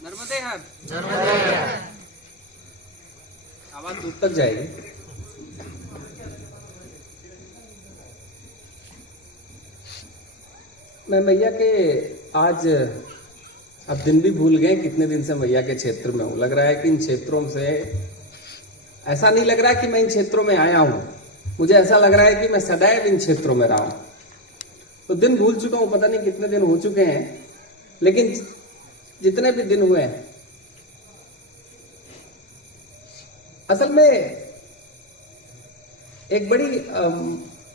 नर्मदे हर। नर्मदे हर। आवाज दूर तक जाएगी। मैं मैया के आज अब दिन भी भूल गए कितने दिन से मैया के क्षेत्र में हूं। लग रहा है कि इन क्षेत्रों से ऐसा नहीं लग रहा है कि मैं इन क्षेत्रों में आया हूं, मुझे ऐसा लग रहा है कि मैं सदैव इन क्षेत्रों में रहा हूं। तो दिन भूल चुका हूं, पता नहीं कितने दिन हो चुके हैं, लेकिन जितने भी दिन हुए हैं असल में एक बड़ी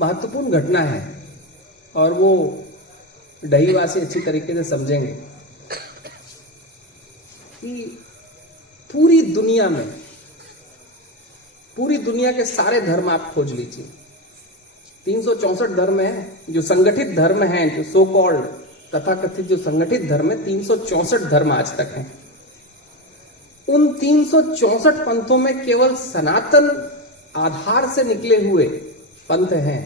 महत्वपूर्ण घटना है और वो डहीवासी अच्छी तरीके से समझेंगे कि पूरी दुनिया के सारे धर्म आप खोज लीजिए, 364 धर्म हैं जो संगठित धर्म हैं, जो सो कॉल्ड तथाकथित जो संगठित धर्म है, 364 धर्म आज तक हैं। उन 364 पंथों में केवल सनातन आधार से निकले हुए पंथ हैं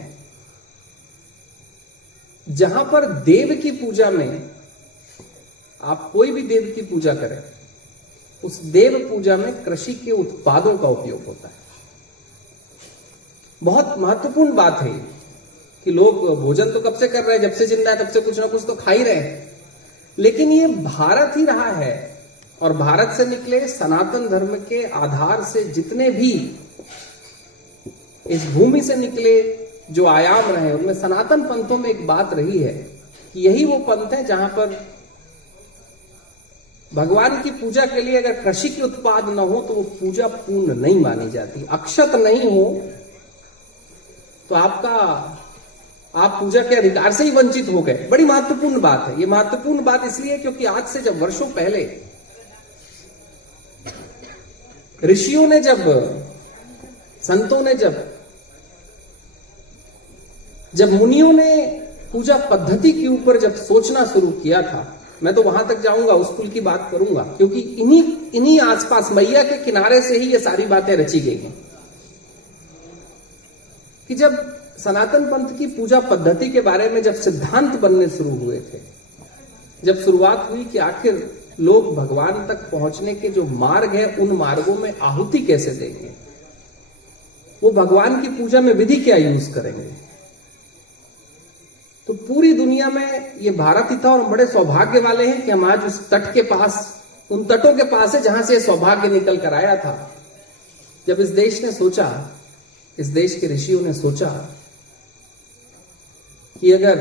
जहां पर देव की पूजा में, आप कोई भी देव की पूजा करें, उस देव पूजा में कृषि के उत्पादों का उपयोग होता है। बहुत महत्वपूर्ण बात है कि लोग भोजन तो कब से कर रहे हैं, जब से जिंदा है तब से कुछ ना कुछ तो खा ही रहे हैं, लेकिन ये भारत ही रहा है और भारत से निकले सनातन धर्म के आधार से जितने भी इस भूमि से निकले जो आयाम रहे, उनमें सनातन पंथों में एक बात रही है कि यही वो पंथ है जहां पर भगवान की पूजा के लिए अगर कृषि के उत्पाद न हो तो वो पूजा पूर्ण नहीं मानी जाती। अक्षत नहीं हो तो आप पूजा के अधिकार से ही वंचित हो गए। बड़ी महत्वपूर्ण बात है। ये महत्वपूर्ण बात इसलिए क्योंकि आज से जब वर्षों पहले ऋषियों ने, जब संतों ने, जब मुनियों ने पूजा पद्धति के ऊपर जब सोचना शुरू किया था, मैं तो वहां तक जाऊंगा, उस कुल की बात करूंगा, क्योंकि इन्हीं आसपास मैया के किनारे से ही ये सारी बातें रची गई हैं कि जब सनातन पंथ की पूजा पद्धति के बारे में जब सिद्धांत बनने शुरू हुए थे, जब शुरुआत हुई कि आखिर लोग भगवान तक पहुंचने के जो मार्ग है उन मार्गों में आहुति कैसे देंगे, वो भगवान की पूजा में विधि क्या यूज करेंगे, तो पूरी दुनिया में ये भारत ही था। और हम बड़े सौभाग्य वाले हैं कि हम आज उस तट के पास, उन तटों के पास है जहां से सौभाग्य निकल कर आया था। जब इस देश ने सोचा, इस देश के ऋषियों ने सोचा कि अगर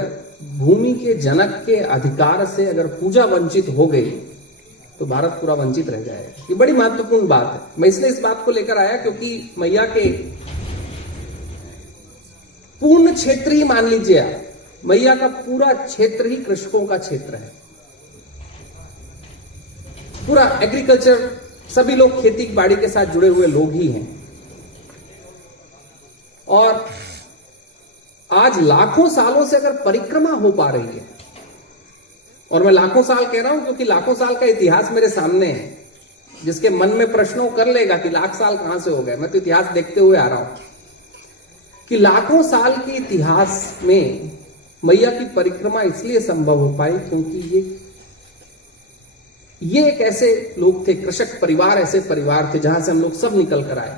भूमि के जनक के अधिकार से अगर पूजा वंचित हो गई तो भारत पूरा वंचित रह जाएगा। ये बड़ी महत्वपूर्ण बात है। मैं इसलिए इस बात को लेकर आया क्योंकि मैया के पूर्ण क्षेत्र ही, मान लीजिए आप, मैया का पूरा क्षेत्र ही कृषकों का क्षेत्र है। पूरा एग्रीकल्चर, सभी लोग खेती बाड़ी के साथ जुड़े हुए लोग ही हैं। और आज लाखों सालों से अगर परिक्रमा हो पा रही है, और मैं लाखों साल कह रहा हूं क्योंकि लाखों साल का इतिहास मेरे सामने है। जिसके मन में प्रश्न कर लेगा कि लाख साल कहां से हो गए, मैं तो इतिहास देखते हुए आ रहा हूं कि लाखों साल के इतिहास में मैया की परिक्रमा इसलिए संभव हो पाई क्योंकि ये एक ऐसे लोग थे, कृषक परिवार, ऐसे परिवार थे जहां से हम लोग सब निकल कर आए,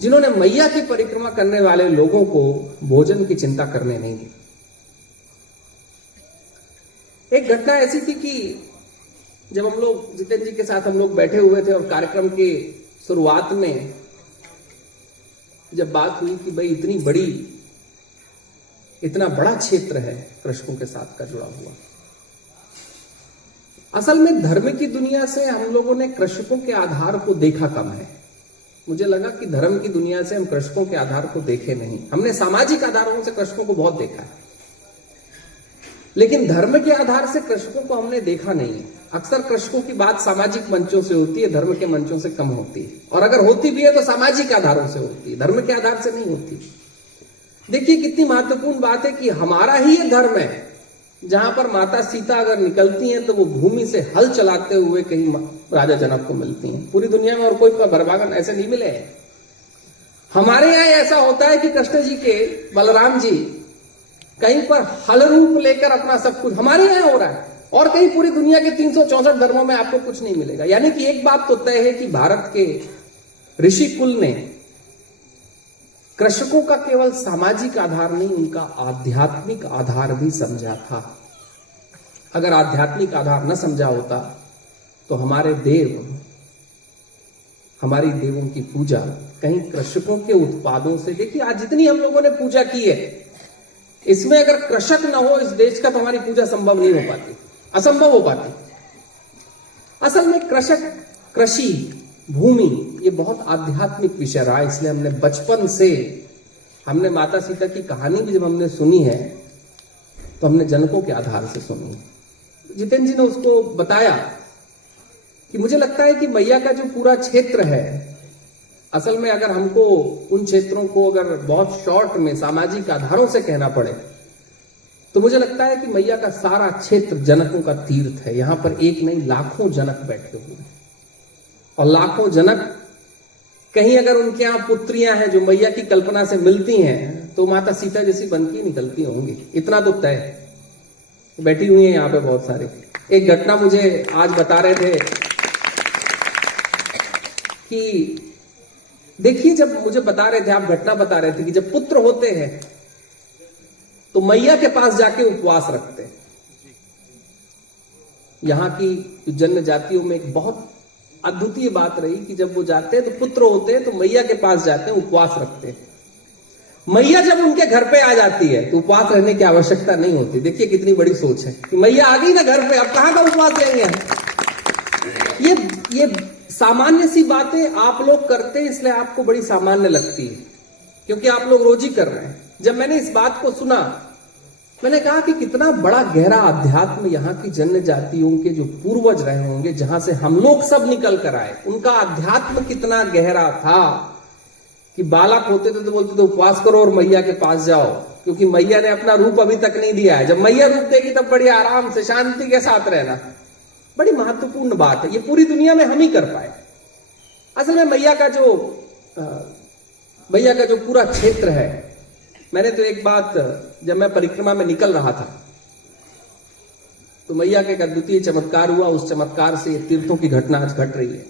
जिन्होंने मैया की परिक्रमा करने वाले लोगों को भोजन की चिंता करने नहीं दी। एक घटना ऐसी थी कि जब हम लोग जितेंद्र जी के साथ हम लोग बैठे हुए थे और कार्यक्रम के शुरुआत में जब बात हुई कि भाई इतना बड़ा क्षेत्र है कृषकों के साथ का जुड़ा हुआ। असल में धर्म की दुनिया से हम लोगों ने कृषकों के आधार को देखा कम है। मुझे लगा कि धर्म की दुनिया से हम कृषकों के आधार को देखे नहीं। हमने सामाजिक आधारों से कृषकों को बहुत देखा है, लेकिन धर्म के आधार से कृषकों को हमने देखा नहीं है। अक्सर कृषकों की बात सामाजिक मंचों से होती है, धर्म के मंचों से कम होती है, और अगर होती भी है तो सामाजिक आधारों से होती है, धर्म के आधार से नहीं होती। देखिए कितनी महत्वपूर्ण बात है कि हमारा ही ये धर्म है जहां पर माता सीता अगर निकलती हैं तो वो भूमि से हल चलाते हुए कहीं राजा जनक को मिलती हैं। पूरी दुनिया में और कोई भरभागन ऐसे नहीं मिले हैं। हमारे यहां ऐसा होता है कि कृष्ण जी के बलराम जी कहीं पर हल रूप लेकर अपना सब कुछ, हमारे यहां हो रहा है। और कहीं पूरी दुनिया के 364 धर्मों में आपको कुछ नहीं मिलेगा। यानी कि एक बात तो तय है कि भारत के ऋषि कुल ने कृषकों का केवल सामाजिक आधार नहीं, उनका आध्यात्मिक आधार भी समझा था। अगर आध्यात्मिक आधार न समझा होता तो हमारे देव, हमारी देवों की पूजा कहीं कृषकों के उत्पादों से, देखिए आज जितनी हम लोगों ने पूजा की है, इसमें अगर कृषक न हो इस देश का तो हमारी पूजा संभव नहीं हो पाती, असंभव हो पाती। असल में कृषक, कृषि, भूमि ये बहुत आध्यात्मिक विषय रहा, इसलिए हमने बचपन से, हमने माता सीता की कहानी भी जब हमने सुनी है तो हमने जनकों के आधार से सुनी। जितेंद्र जी ने उसको बताया कि मुझे लगता है कि मैया का जो पूरा क्षेत्र है, असल में अगर हमको उन क्षेत्रों को अगर बहुत शॉर्ट में सामाजिक आधारों से कहना पड़े तो मुझे लगता है कि मैया का सारा क्षेत्र जनकों का तीर्थ है। यहां पर एक नहीं लाखों जनक बैठे हुए हैं और लाखों जनक, कहीं अगर उनके यहां पुत्रियां हैं जो मैया की कल्पना से मिलती हैं तो माता सीता जैसी बनती निकलती होंगी, इतना तो तय। बैठी हुई है यहां पे बहुत सारे। एक घटना मुझे आज बता रहे थे कि देखिए, जब मुझे बता रहे थे, आप घटना बता रहे थे कि जब पुत्र होते हैं तो मैया के पास जाके उपवास रखते हैं। यहां की जनजातियों में एक बहुत अद्वितीय बात रही कि जब वो जाते हैं तो पुत्र होते हैं तो मैया के पास जाते हैं, उपवास रखते हैं। मैया जब उनके घर पे आ जाती है तो उपवास रहने की आवश्यकता नहीं होती। देखिए कितनी बड़ी सोच है कि मैया आ गई ना घर पे, अब कहां का उपवास लेंगे। ये सामान्य सी बातें आप लोग करते हैं इसलिए आपको बड़ी सामान्य लगती है, क्योंकि आप लोग रोज ही कर रहे हैं। जब मैंने इस बात को सुना, मैंने कहा कि कितना बड़ा गहरा अध्यात्म यहाँ की जन्य जातियों के जो पूर्वज रहे होंगे, जहां से हम लोग सब निकल कर आए, उनका अध्यात्म कितना गहरा था कि बालक होते थे तो बोलते थे उपवास करो और मैया के पास जाओ, क्योंकि मैया ने अपना रूप अभी तक नहीं दिया है। जब मैया रूप देगी तब बड़ी आराम से शांति के साथ रहना। बड़ी महत्वपूर्ण बात है, ये पूरी दुनिया में हम ही कर पाए। असल में मैया का जो पूरा क्षेत्र है, मैंने तो एक बात, जब मैं परिक्रमा में निकल रहा था तो मैया का एक अद्वितीय चमत्कार हुआ। उस चमत्कार से तीर्थों की घटना आज घट रही है।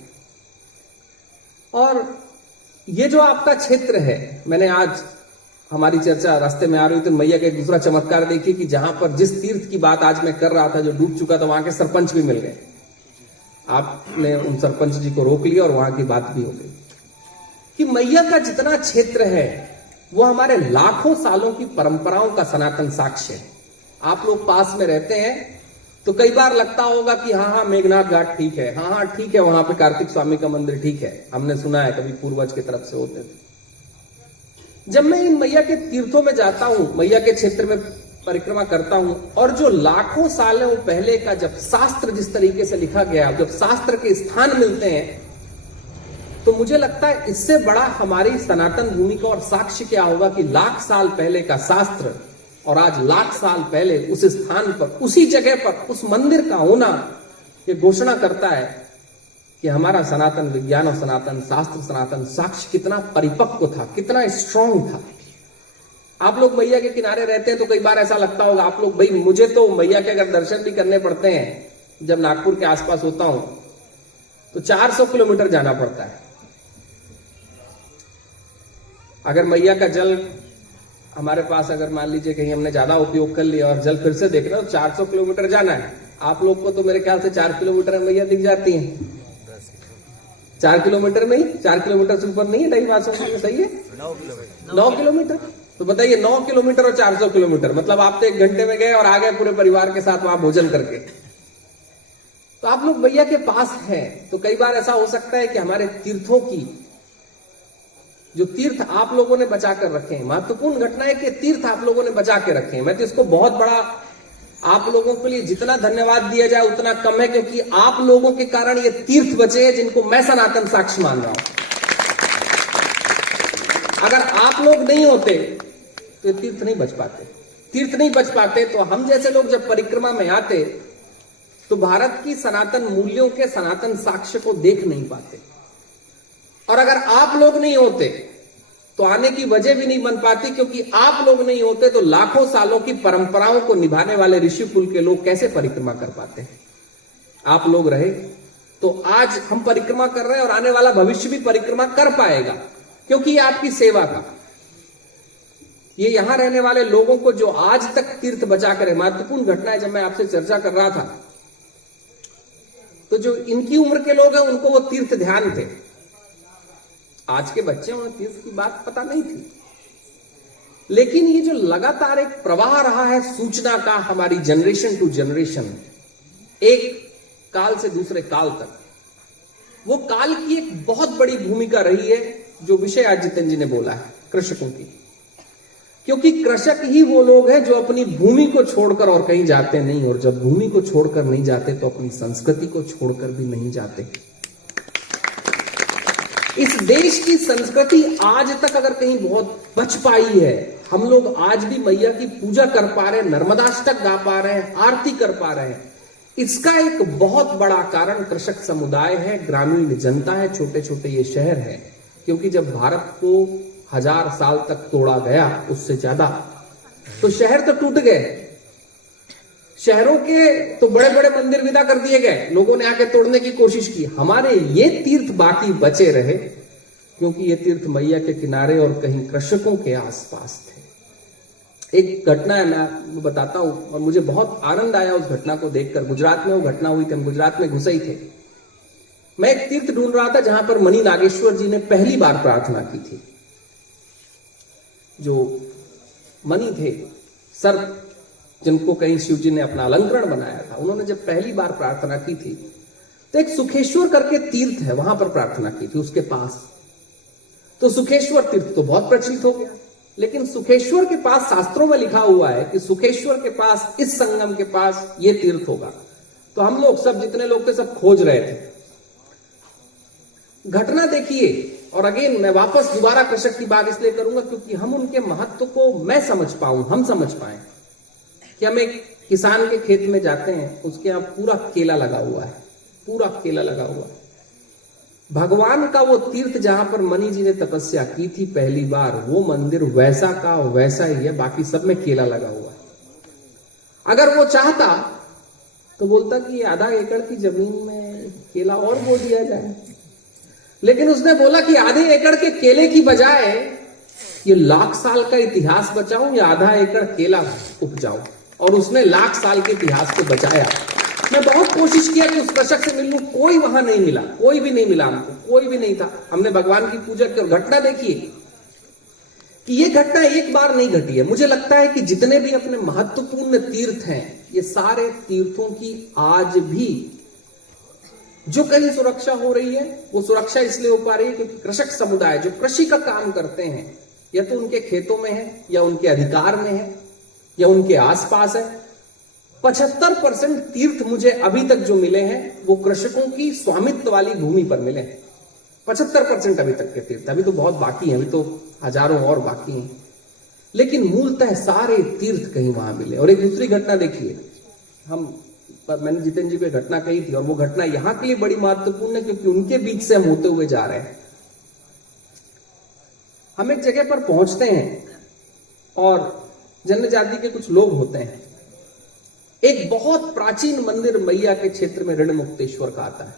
और ये जो आपका क्षेत्र है, मैंने आज हमारी चर्चा रास्ते में आ रही तो मैया का एक दूसरा चमत्कार देखिए कि जहां पर जिस तीर्थ की बात आज मैं कर रहा था जो डूब चुका था, वहां के सरपंच भी मिल गए। आपने उन सरपंच जी को रोक लिया और वहां की बात भी हो गई कि मैया का जितना क्षेत्र है वो हमारे लाखों सालों की परंपराओं का सनातन साक्ष्य है। आप लोग पास में रहते हैं तो कई बार लगता होगा कि हाँ मेघनाथ घाट ठीक है, हाँ ठीक है, वहां पे कार्तिक स्वामी का मंदिर ठीक है, हमने सुना है कभी पूर्वज की तरफ से होते थे। जब मैं इन मैया के तीर्थों में जाता हूं, मैया के क्षेत्र में परिक्रमा करता हूं, और जो लाखों सालों पहले का जब शास्त्र जिस तरीके से लिखा गया, जब शास्त्र के स्थान मिलते हैं, तो मुझे लगता है इससे बड़ा हमारी सनातन भूमि का और साक्ष्य क्या होगा कि लाख साल पहले का शास्त्र और आज लाख साल पहले उस स्थान पर, उसी जगह पर उस मंदिर का होना ये घोषणा करता है कि हमारा सनातन विज्ञान और सनातन शास्त्र, सनातन साक्ष्य कितना परिपक्व था, कितना स्ट्रांग था। आप लोग मैया के किनारे रहते हैं तो कई बार ऐसा लगता होगा आप लोग, भाई मुझे तो मैया के अगर दर्शन भी करने पड़ते हैं, जब नागपुर के आसपास होता हूं तो 400 किलोमीटर जाना पड़ता है। अगर मैया का जल हमारे पास, अगर मान लीजिए कहीं हमने ज्यादा उपयोग कर लिया और जल फिर से देखना तो 400 किलोमीटर जाना है। आप लोग को तो मेरे ख्याल से 4 किलोमीटर में मैया दिख जाती है। 4 किलोमीटर में ही, 4 किलोमीटर से ऊपर नहीं है, 2.5 सही है, 9 किलोमीटर। तो बताइए 9 किलोमीटर और 400 किलोमीटर, मतलब आप तो 1 घंटे में गए और आ गए पूरे परिवार के साथ वहां भोजन करके। तो आप लोग मैया के पास हैं, तो कई बार ऐसा हो सकता है कि हमारे तीर्थों की, जो तीर्थ आप लोगों ने बचा कर रखे हैं, महत्वपूर्ण घटना है कि तीर्थ आप लोगों ने बचा के रखे हैं। मैं तो इसको बहुत बड़ा, आप लोगों के लिए जितना धन्यवाद दिया जाए उतना कम है, क्योंकि आप लोगों के कारण ये तीर्थ बचे हैं जिनको मैं सनातन साक्ष्य मान रहा हूं। अगर आप लोग नहीं होते तो ये तीर्थ नहीं बच पाते, तीर्थ नहीं बच पाते। तो हम जैसे लोग जब परिक्रमा में आते तो भारत की सनातन मूल्यों के सनातन साक्ष्य को देख नहीं पाते। और अगर आप लोग नहीं होते तो आने की वजह भी नहीं बन पाती, क्योंकि आप लोग नहीं होते तो लाखों सालों की परंपराओं को निभाने वाले ऋषि कुल के लोग कैसे परिक्रमा कर पाते हैं। आप लोग रहे तो आज हम परिक्रमा कर रहे हैं और आने वाला भविष्य भी परिक्रमा कर पाएगा, क्योंकि ये आपकी सेवा का, ये यहां रहने वाले लोगों को जो आज तक तीर्थ बचा कर, महत्वपूर्ण घटना है। जब मैं आपसे चर्चा कर रहा था तो जो इनकी उम्र के लोग हैं उनको वो तीर्थ ध्यान थे, आज के बच्चे उन्हें तीर्थ की बात पता नहीं थी। लेकिन ये जो लगातार एक प्रवाह रहा है सूचना का, हमारी जनरेशन टू जनरेशन, एक काल से दूसरे काल तक, वो काल की एक बहुत बड़ी भूमिका रही है, जो विषय आज जितेंद्र जी ने बोला है, कृषकों की। क्योंकि कृषक ही वो लोग हैं जो अपनी भूमि को छोड़कर और कहीं जाते नहीं, और जब भूमि को छोड़कर नहीं जाते तो अपनी संस्कृति को छोड़कर भी नहीं जाते। इस देश की संस्कृति आज तक अगर कहीं बहुत बच पाई है, हम लोग आज भी मैया की पूजा कर पा रहे हैं, नर्मदाष्टक गा पा रहे हैं, आरती कर पा रहे हैं, इसका एक बहुत बड़ा कारण कृषक समुदाय है, ग्रामीण जनता है, छोटे छोटे ये शहर है। क्योंकि जब भारत को 1000 साल तक तोड़ा गया, उससे ज्यादा, तो शहर तो टूट गए, शहरों के तो बड़े बड़े मंदिर विदा कर दिए गए, लोगों ने आके तोड़ने की कोशिश की। हमारे ये तीर्थ बाकी बचे रहे, क्योंकि ये तीर्थ मैया के किनारे और कहीं कृषकों के आसपास थे। एक घटना है, मैं बताता हूं, और मुझे बहुत आनंद आया उस घटना को देखकर। गुजरात में वो घटना हुई थी, हम गुजरात में घुसे ही थे। मैं एक तीर्थ ढूंढ रहा था जहां पर मणि नागेश्वर जी ने पहली बार प्रार्थना की थी। जो मणि थे, सर्प, जिनको कहीं शिव जी ने अपना अलंकरण बनाया था, उन्होंने जब पहली बार प्रार्थना की थी तो एक सुखेश्वर करके तीर्थ है, वहां पर प्रार्थना की थी उसके पास। तो सुखेश्वर तीर्थ तो बहुत प्रचलित हो गया, लेकिन सुखेश्वर के पास शास्त्रों में लिखा हुआ है कि सुखेश्वर के पास, इस संगम के पास ये तीर्थ होगा। तो हम लोग सब, जितने लोग थे, सब खोज रहे थे। घटना देखिए, और अगेन मैं वापस दोबारा कृषक की बात इसलिए करूंगा क्योंकि हम उनके महत्व को मैं समझ पाऊं, हम समझ पाए कि हम एक किसान के खेत में जाते हैं, उसके यहां पूरा केला लगा हुआ है, पूरा केला लगा हुआ है। भगवान का वो तीर्थ जहां पर मणि जी ने तपस्या की थी पहली बार, वो मंदिर वैसा का वैसा ही है, बाकी सब में केला लगा हुआ है। अगर वो चाहता तो बोलता कि आधा एकड़ की जमीन में केला और बो दिया जाए, लेकिन उसने बोला कि आधे एकड़ के केले की बजाय ये 1,00,000 साल का इतिहास बचाऊं या आधा एकड़ केला उपजाऊं, और उसने 1,00,000 साल के इतिहास को बचाया। मैं बहुत कोशिश किया कि उस कृषक से मिलूं, कोई वहां नहीं मिला, कोई भी नहीं मिला हमको, कोई भी नहीं था। हमने भगवान की पूजा की, और घटना देखिए कि ये घटना एक बार नहीं घटी है। मुझे लगता है कि जितने भी अपने महत्वपूर्ण तीर्थ हैं, ये सारे तीर्थों की आज भी जो कहीं सुरक्षा हो रही है, वो सुरक्षा इसलिए हो पा रही है क्योंकि कृषक समुदाय जो कृषि का काम करते हैं, या तो उनके खेतों में है, या उनके अधिकार में है, या उनके आसपास है। 75% तीर्थ मुझे अभी तक जो मिले हैं वो कृषकों की स्वामित्व वाली भूमि पर मिले हैं। 75% अभी तक के तीर्थ, अभी तो बहुत बाकी हैं, अभी तो हजारों और बाकी हैं, लेकिन मूलतः सारे तीर्थ कहीं वहां मिले। और एक दूसरी घटना देखिए, मैंने जितेंद्र जी को घटना कही थी, और वो घटना यहां के लिए बड़ी महत्वपूर्ण है क्योंकि उनके बीच से हम होते हुए जा रहे हैं। हम एक जगह पर पहुंचते हैं और जनजाति के कुछ लोग होते हैं। एक बहुत प्राचीन मंदिर मैया के क्षेत्र में ऋणमुक्तेश्वर का आता है।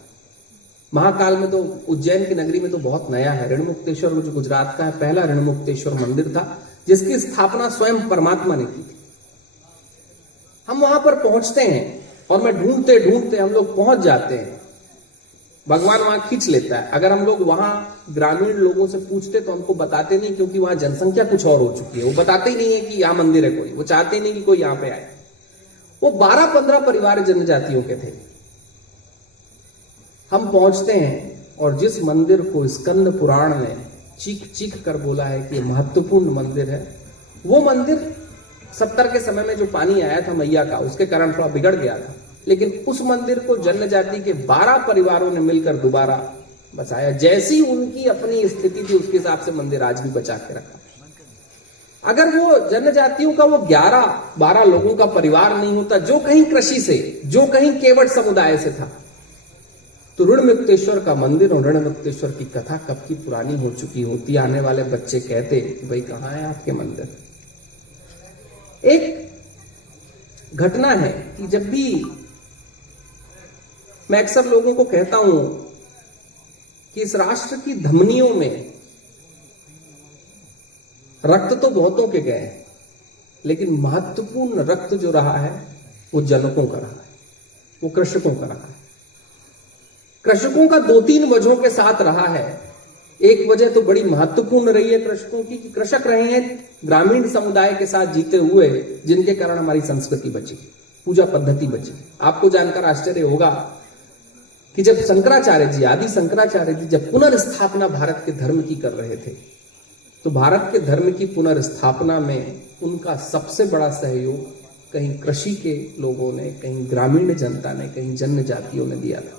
महाकाल में तो, उज्जैन की नगरी में तो बहुत नया है। ऋणमुक्तेश्वर जो गुजरात का है, पहला ऋणमुक्तेश्वर मंदिर था जिसकी स्थापना स्वयं परमात्मा ने की थी। हम वहां पर पहुंचते हैं और मैं ढूंढते ढूंढते हम लोग पहुंच जाते हैं। भगवान वहां खींच लेता है। अगर हम लोग वहां ग्रामीण लोगों से पूछते तो हमको बताते नहीं, क्योंकि वहां जनसंख्या कुछ और हो चुकी है। वो बताते ही नहीं है कि यहां मंदिर है कोई, वो चाहते ही नहीं कि कोई यहां पे आए। वो 12-15 परिवार जनजातियों के थे। हम पहुंचते हैं और जिस मंदिर को स्कंद पुराण ने चीख चीख कर बोला है कि महत्वपूर्ण मंदिर है, वो मंदिर 70 के समय में जो पानी आया था मैया का, उसके कारण थोड़ा बिगड़ गया था। लेकिन उस मंदिर को जनजाति के 12 परिवारों ने मिलकर दोबारा बचाया। जैसी उनकी अपनी स्थिति थी उसके हिसाब से मंदिर आज भी बचा के रखा। अगर वो जनजातियों का वो 11-12 लोगों का परिवार नहीं होता, जो कहीं कृषि से, जो कहीं केवट समुदाय से था, तो ऋणमुक्तेश्वर का मंदिर और ऋणमुक्तेश्वर की कथा कब की पुरानी हो चुकी होती। आने वाले बच्चे कहते कि भाई कहाँ है आपके मंदिर। एक घटना है कि जब भी मैं अक्सर लोगों को कहता हूं कि इस राष्ट्र की धमनियों में रक्त तो बहुतों के गए, लेकिन महत्वपूर्ण रक्त जो रहा है वो जनकों का रहा है, वो कृषकों का रहा है। कृषकों का 2-3 वजहों के साथ रहा है। एक वजह तो बड़ी महत्वपूर्ण रही है कृषकों की, कि कृषक रहे हैं ग्रामीण समुदाय के साथ जीते हुए, जिनके कारण हमारी संस्कृति बची, पूजा पद्धति बची। आपको जानकर आश्चर्य होगा कि जब शंकराचार्य जी, आदि शंकराचार्य जी जब पुनर्स्थापना भारत के धर्म की कर रहे थे, तो भारत के धर्म की पुनर्स्थापना में उनका सबसे बड़ा सहयोग कहीं कृषि के लोगों ने, कहीं ग्रामीण जनता ने, कहीं जन्य जातियों ने दिया था।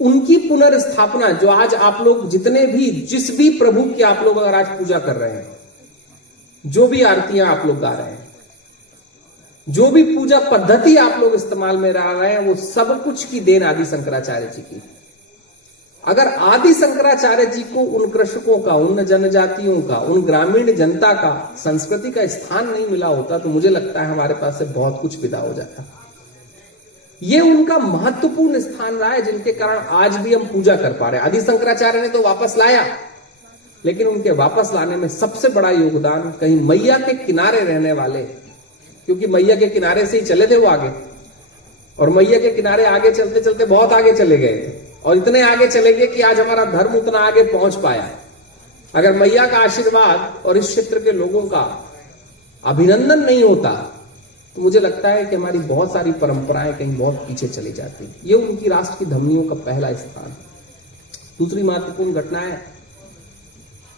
उनकी पुनर्स्थापना जो आज आप लोग जितने भी, जिस भी प्रभु की आप लोग अगर आज पूजा कर रहे हैं, जो भी आरतियां आप लोग गा रहे हैं, जो भी पूजा पद्धति आप लोग इस्तेमाल में ला रहे हैं, वो सब कुछ की देन आदि शंकराचार्य जी की। अगर आदि शंकराचार्य जी को उन कृषकों का, उन जनजातियों का, उन ग्रामीण जनता का, संस्कृति का स्थान नहीं मिला होता, तो मुझे लगता है हमारे पास से बहुत कुछ विदा हो जाता। ये उनका महत्वपूर्ण स्थान रहा है, जिनके कारण आज भी हम पूजा कर पा रहे हैं। आदि शंकराचार्य ने तो वापस लाया, लेकिन उनके वापस लाने में सबसे बड़ा योगदान कहीं मैया के किनारे रहने वाले, क्योंकि मैया के किनारे से ही चले थे वो आगे, और मैया के किनारे आगे चलते चलते बहुत आगे चले गए, और इतने आगे चले गए कि आज हमारा धर्म उतना आगे पहुंच पाया। अगर मैया का आशीर्वाद और इस क्षेत्र के लोगों का अभिनंदन नहीं होता, तो मुझे लगता है कि हमारी बहुत सारी परंपराएं कहीं बहुत पीछे चली जाती। ये उनकी राष्ट्र की धमनियों का पहला स्थान। दूसरी महत्वपूर्ण घटना है,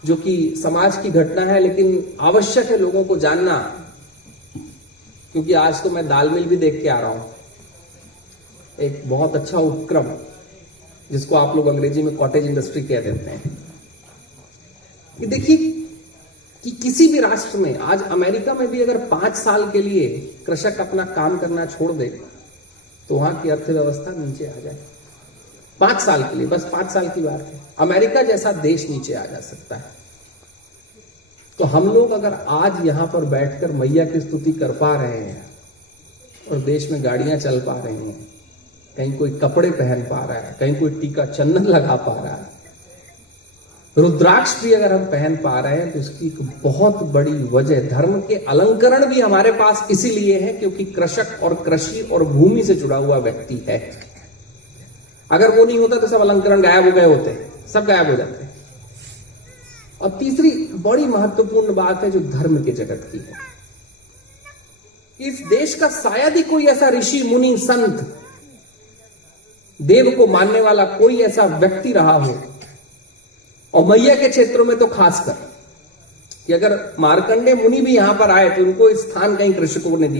जो कि समाज की घटना है, लेकिन आवश्यक है लोगों को जानना, क्योंकि आज तो मैं दाल मिल भी देख के आ रहा हूं। एक बहुत अच्छा उपक्रम, जिसको आप लोग अंग्रेजी में कॉटेज इंडस्ट्री कह देते हैं। ये देखिए कि किसी भी राष्ट्र में, आज अमेरिका में भी अगर 5 साल के लिए कृषक अपना काम करना छोड़ दे, तो वहां की अर्थव्यवस्था नीचे आ जाए। 5 साल के लिए, बस 5 साल की बात है, अमेरिका जैसा देश नीचे आ जा सकता है। तो हम लोग अगर आज यहां पर बैठकर मैया की स्तुति कर पा रहे हैं, और देश में गाड़ियां चल पा रही हैं, कहीं कोई कपड़े पहन पा रहा है, कहीं कोई टीका चंदन लगा पा रहा है, रुद्राक्ष भी अगर हम पहन पा रहे हैं, तो उसकी एक बहुत बड़ी वजह, धर्म के अलंकरण भी हमारे पास इसीलिए है क्योंकि कृषक और कृषि और भूमि से जुड़ा हुआ व्यक्ति है। अगर वो नहीं होता तो सब अलंकरण गायब हो गए होते, सब गायब हो जाते। और तीसरी बड़ी महत्वपूर्ण बात है जो धर्म के जगत की है, इस देश का शायद ही कोई ऐसा ऋषि मुनि संत, देव को मानने वाला कोई ऐसा व्यक्ति रहा हो, और मैया के क्षेत्रों में तो खासकर, कि अगर मार्कंडे मुनि भी यहां पर आए तो उनको स्थान कहीं कृषकों ने दिया।